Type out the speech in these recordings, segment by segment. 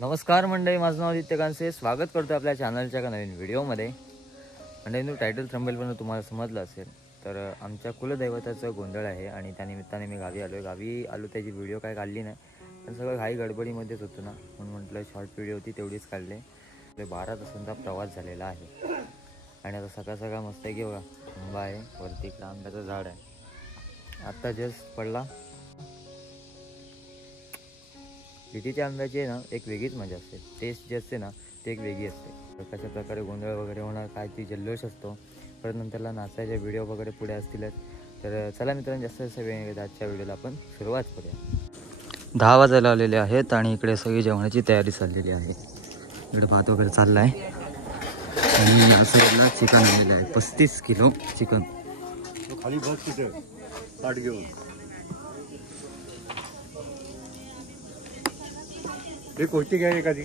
नमस्कार मंडळी, माझं नाव आदित्य कांसे. स्वागत करतो आपल्या चॅनलच्या एका नवीन व्हिडिओमध्ये. मंडळी, टायटल थंबनेल पण तुम्हाला समजलं असेल. तर आमच्या कुलदैवताचं गोंधळ आहे आणि त्यानिमित्ताने मी गावी आलो. त्याची व्हिडिओ काय काढली नाही, पण सगळं घाई गडबडीमध्येच होतं ना, म्हणून म्हटलं शॉर्ट व्हिडिओ होती तेवढीच काढले. 12 तासांचा प्रवास झालेला आहे आणि आता सकाळ मस्त आहे की बघा, आंबा आहे वरती, इकडं आंब्याचं झाड आहे. आत्ता जस्ट पडला. विटीच्या आंब्याची ना एक वेगळीच मजा असते. टेस्ट जी असते ना ती एक वेगळी असते. कशा प्रकारे गोंधळ वगैरे होणार, काय ती जल्लोष असतो. परत नंतरला नाचायचे व्हिडिओ वगैरे पुढे असतीलच. तर चला मित्रांनो, जास्त वेळ घेता आजच्या व्हिडिओला आपण सुरुवात करूया. 10 वाजायला आलेले आहेत आणि इकडे सगळी जेवणाची तयारी चाललेली आहे. इकडे भात वगैरे चालला आहे आणि असं चिकन आणलेलं आहे. 35 किलो चिकन. खाली बस तिथे ताट घेऊन. हे कोणती घ्या एखादी.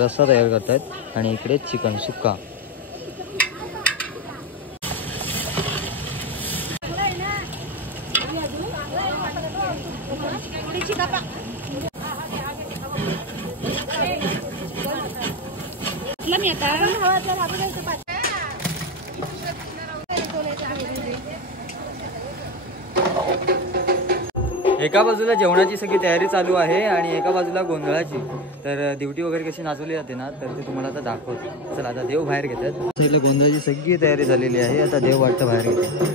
रस्सा तयार करतात आणि इकडे चिकन सुक्का. एका बाजूला जेवणाची सगळी तयारी चालू आहे आणि एका बाजूला गोंधळाची. तर दिवटी वगैरे कशी नाचवली जाते ना, तर ते तुम्हाला आता दाखवतो. चला, आता देव बाहेर घेतात. साईडला गोंधळाची सगळी तयारी झालेली आहे. आता देव वाटतं बाहेर घेतात.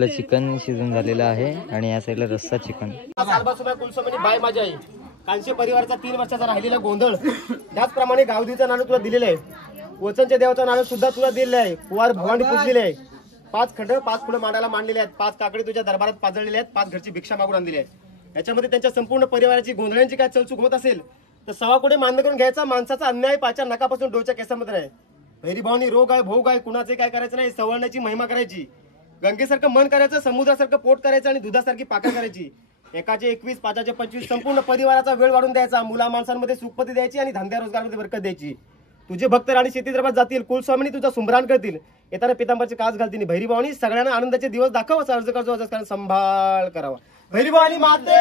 साईडला चिकन शिजून झालेलं आहे आणि या साईडला रस्सा चिकन. सालबासुबाई कुलस्वामी बाय माझी आई कांशी परिवाराचा 3 वर्षाचा राहिलेला गोंधळ. त्याचप्रमाणे गावदीचं नाणं तुला दिलेलं आहे. वचनच्या देवाचं नाणं सुद्धा तुला दिलेलं आहे. कुवार भवानी पुजलेले आहे. 5 खंड 5 फुलं मांडायला मांडलेले आहेत. 5 काकडे तुझ्या दरबारात पाजळलेले आहेत. 5 घरची भिक्षा मागून आणलेली आहे. याच्यामध्ये त्यांच्या संपूर्ण परिवाराची गोंधळांची काय चलचूक होत असेल तर सवा कोडे मान्य करून घ्यायचा. माणसाचा अन्याय पाच्या नकापासून डोच्या केसामध्ये नाही. भैरी भावनी रोग आहे भोग आहे कुणाचे काय करायचं नाही. सवळण्याची महिमा करायची. गंगेसारखं मन करायचं. समुद्रासारखं पोट करायचं आणि दुधासारखी पाकळ करायची. एकाचे 21 पाचाचे 25 संपूर्ण परिवाराचा वेळ वाढून द्यायचा. मुला माणसांमध्ये सुखपती द्यायची आणि धंद्या रोजगारामध्ये बरकत द्यायची. तुझे भक्त राणी शेती दरबार जातील. कुलस्वामीनी तुझा सुमरान करतील. येताना पितांबरचे कास घालतील. भैरी भावनी सगळ्यांना आनंदाचे दिवस दाखव. अर्ज करतो कारण सांभाळ करावा. भैरी भावनी माते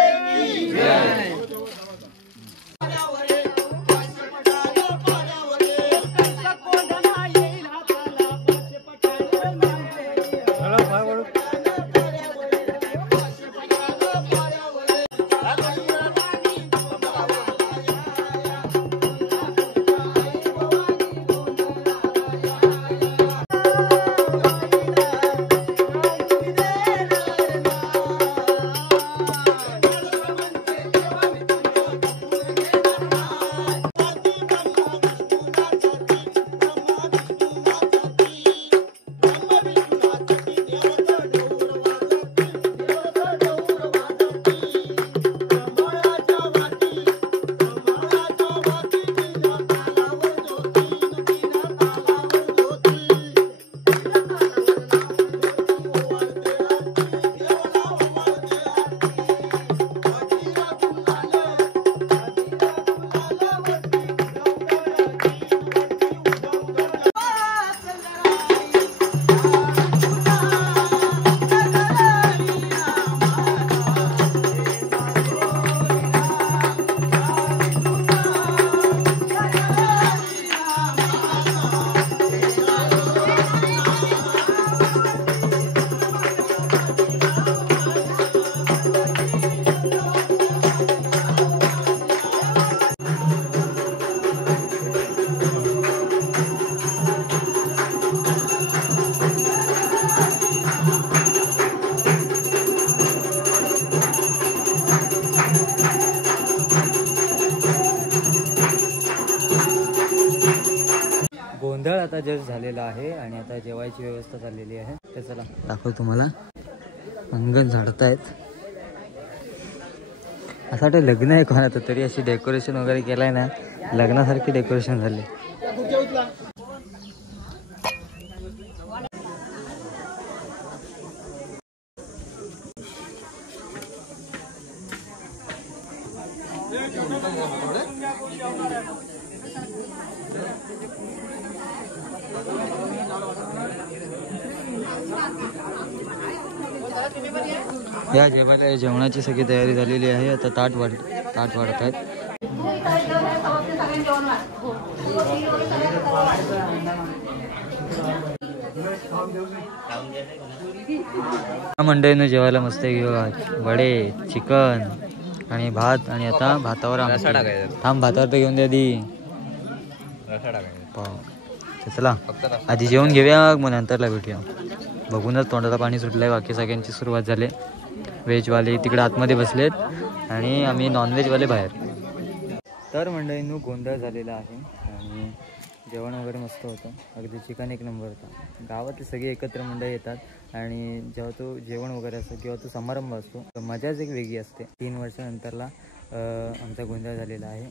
गोंधळ आता जस्ट झालेला आहे आणि आता जेवायची व्यवस्था चाललेली आहे. तर चला दाखव तुम्हाला. अंगण झाडतायत. असं वाटतं लग्न आहे कोणाचं तरी. अशी डेकोरेशन वगैरे केलंय ना. लग्नासारखी डेकोरेशन झाली. या जेवणाची सगळी तयारी झालेली आहे. आता ताट वाढत आहेत. मंडळीनं जेवायला मस्त वडे चिकन आणि भात. आणि आता भातावर थांब भातावर तर घेऊन द्या आधी. चला आधी जेवण घेऊया मग नंतरला भेटूया. बघूनच तोंडाला पाणी सुटलंय. बाकी सगळ्यांची सुरुवात झाली. व्हेजवाले तिकडे आतमध्ये बसलेत आणि आम्ही नॉनव्हेजवाले बाहेर. तर मंडळींनो गोंधळ झालेला आहे आणि जेवण वगैरे मस्त होतं. अगदी चिकन एक नंबर होता. गावातले सगळे एकत्र मंडळी येतात आणि जेव्हा तो जेवण वगैरे असतो किंवा तो समारंभ असतो तर मजाच एक वेगळी असते. 3 वर्षानंतरला आमचा गोंधळ झालेला आहे.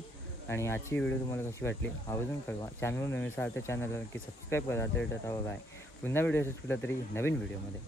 आणि आजची व्हिडिओ तुम्हाला कशी वाटली आवर्जून कळवा. चॅनलवर नवीन असाल तर चॅनलला नक्की सबस्क्राईब करा. तर बाय. पुन्हा व्हिडिओ सुटला तरी नवीन व्हिडिओमध्ये.